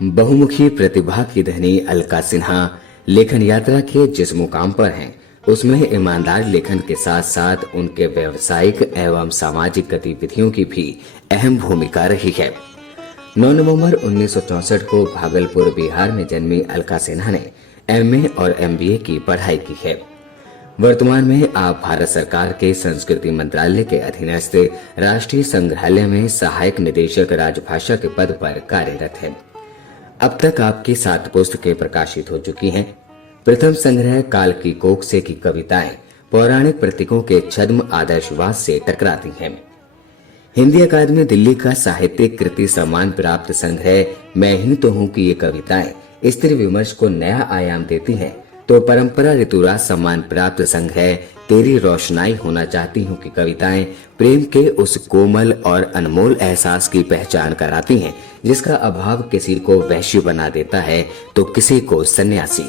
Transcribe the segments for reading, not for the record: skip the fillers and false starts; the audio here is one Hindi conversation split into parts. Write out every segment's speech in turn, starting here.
बहुमुखी प्रतिभा की धनी अलका सिन्हा लेखन यात्रा के जिस मुकाम पर हैं, उसमें ईमानदार लेखन के साथ साथ उनके व्यावसायिक एवं सामाजिक गतिविधियों की भी अहम भूमिका रही है। 9 नवंबर 1964 को भागलपुर, बिहार में जन्मी अलका सिन्हा ने एमए और एमबीए की पढ़ाई की है। वर्तमान में आप भारत सरकार के संस्कृति मंत्रालय के अधीनस्थ राष्ट्रीय संग्रहालय में सहायक निदेशक राजभाषा के पद पर कार्यरत हैं। अब तक आपकी 7 पुस्तकें प्रकाशित हो चुकी हैं। प्रथम संग्रह काल की कोख से की कविताएं पौराणिक प्रतीकों के छद्म आदर्शवाद से टकराती हैं। हिंदी अकादमी दिल्ली का साहित्यिक कृति सम्मान प्राप्त संग्रह मैं ही तो हूँ की ये कविताएं स्त्री विमर्श को नया आयाम देती हैं, तो परंपरा ऋतुराज सम्मान प्राप्त संग्रह तेरी रोशनाई होना चाहती हूँ की कविताएं प्रेम के उस कोमल और अनमोल एहसास की पहचान कराती हैं, जिसका अभाव किसी को वैश्य बना देता है तो किसी को सन्यासी।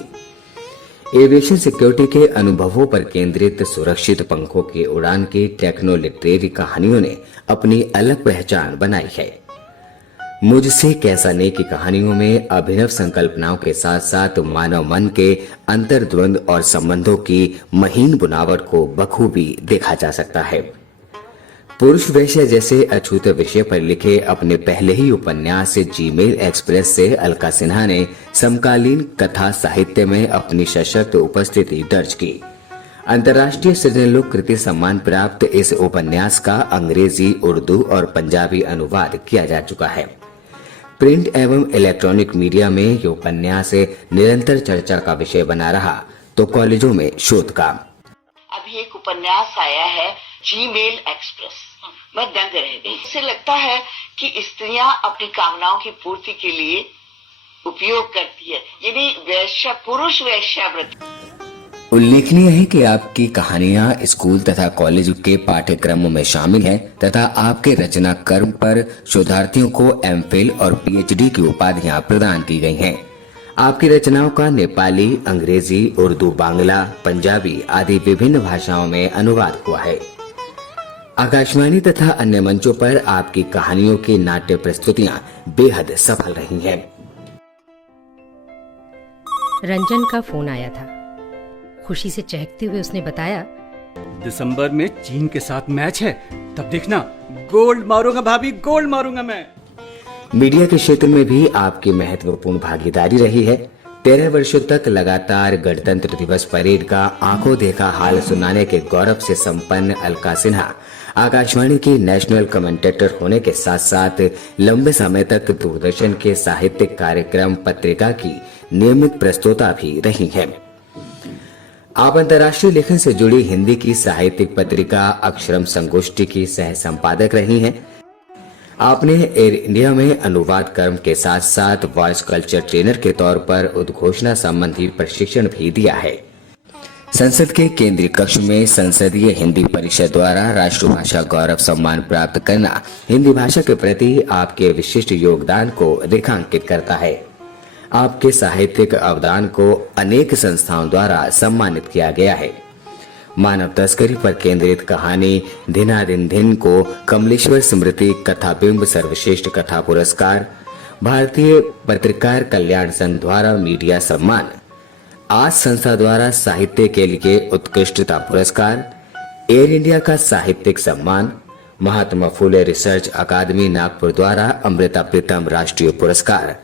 एविएशन सिक्योरिटी के अनुभवों पर केंद्रित सुरक्षित पंखों की उड़ान की टेक्नो लिटरेरी कहानियों ने अपनी अलग पहचान बनाई है। मुझसे कैसा ने की कहानियों में अभिनव संकल्पनाओं के साथ साथ मानव मन के अंतर्द्वंद और संबंधों की महीन बुनावट को बखूबी देखा जा सकता है। पुरुष वैश्य जैसे अछूते विषय पर लिखे अपने पहले ही उपन्यास जीमेल एक्सप्रेस से अलका सिन्हा ने समकालीन कथा साहित्य में अपनी सशक्त उपस्थिति दर्ज की। अंतर्राष्ट्रीय सृजनलोक कृति सम्मान प्राप्त इस उपन्यास का अंग्रेजी, उर्दू और पंजाबी अनुवाद किया जा चुका है। प्रिंट एवं इलेक्ट्रॉनिक मीडिया में ये उपन्यास निरंतर चर्चा का विषय बना रहा, तो कॉलेजों में शोध का। अभी एक उपन्यास आया है जीमेल एक्सप्रेस, मैं दंग रह गई। इसे लगता है कि स्त्रियां अपनी कामनाओं की पूर्ति के लिए उपयोग करती है, यानी वैश्य पुरुष वैश्यावृत्ति। उल्लेखनीय है कि आपकी कहानियां स्कूल तथा कॉलेज के पाठ्यक्रमों में शामिल हैं तथा आपके रचना कर्म पर शोधार्थियों को एमफिल और पीएचडी की उपाधियां प्रदान की गई हैं। आपकी रचनाओं का नेपाली, अंग्रेजी, उर्दू, बांग्ला, पंजाबी आदि विभिन्न भाषाओं में अनुवाद हुआ है। आकाशवाणी तथा अन्य मंचों पर आपकी कहानियों की नाट्य प्रस्तुतियां बेहद सफल रही हैं। रंजन का फोन आया था। खुशी से चहकते हुए उसने बताया, दिसंबर में चीन के साथ मैच है, तब देखना गोल्ड मारूंगा भाभी, गोल्ड मारूंगा मैं। मीडिया के क्षेत्र में भी आपकी महत्वपूर्ण भागीदारी रही है। 13 वर्षों तक लगातार गणतंत्र दिवस परेड का आंखों देखा हाल सुनाने के गौरव से संपन्न अलका सिन्हा आकाशवाणी की नेशनल कमेंटेटर होने के साथ साथ लंबे समय तक दूरदर्शन के साहित्यिक कार्यक्रम पत्रिका की नियमित प्रस्तोता भी रही हैं। आप अंतर्राष्ट्रीय लेखन से जुड़ी हिंदी की साहित्यिक पत्रिका अक्षरम संगोष्ठी की सह संपादक रही हैं। आपने एयर इंडिया में अनुवाद कर्म के साथ साथ वॉइस कल्चर ट्रेनर के तौर पर उद्घोषणा संबंधी प्रशिक्षण भी दिया है। संसद के केंद्रीय कक्ष में संसदीय हिंदी परिषद द्वारा राष्ट्रभाषा गौरव सम्मान प्राप्त करना हिंदी भाषा के प्रति आपके विशिष्ट योगदान को रेखांकित करता है। आपके साहित्यिक अवदान को अनेक संस्थाओं द्वारा सम्मानित किया गया है। मानव तस्करी पर केंद्रित कहानी धिनादिन दिन को कमलेश्वर स्मृति कथाबिंब सर्वश्रेष्ठ कथा पुरस्कार, भारतीय पत्रकार कल्याण संघ द्वारा मीडिया सम्मान, आज संस्था द्वारा साहित्य के लिए उत्कृष्टता पुरस्कार, एयर इंडिया का साहित्यिक सम्मान, महात्मा फुले रिसर्च अकादमी नागपुर द्वारा अमृता प्रीतम राष्ट्रीय पुरस्कार,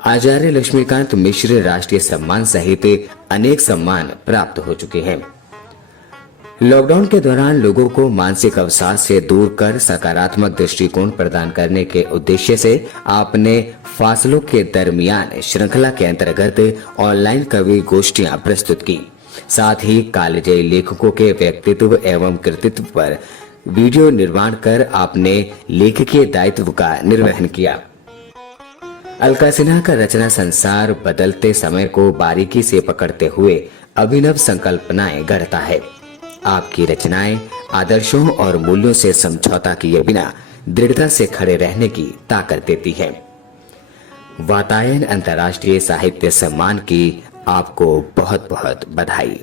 आचार्य लक्ष्मीकांत मिश्र राष्ट्रीय सम्मान सहित अनेक सम्मान प्राप्त हो चुके हैं। लॉकडाउन के दौरान लोगों को मानसिक अवसाद से दूर कर सकारात्मक दृष्टिकोण प्रदान करने के उद्देश्य से आपने फासलों के दरमियान श्रृंखला के अंतर्गत ऑनलाइन कवि गोष्ठियां प्रस्तुत की। साथ ही कालजयी लेखकों के व्यक्तित्व एवं कृतित्व पर वीडियो निर्माण कर आपने लेखकीय दायित्व का निर्वहन किया। अलका सिन्हा का रचना संसार बदलते समय को बारीकी से पकड़ते हुए अभिनव संकल्पनाएं गढ़ता है। आपकी रचनाएं आदर्शों और मूल्यों से समझौता किए बिना दृढ़ता से खड़े रहने की ताकत देती है। वातायन अंतर्राष्ट्रीय साहित्य सम्मान की आपको बहुत बहुत बधाई।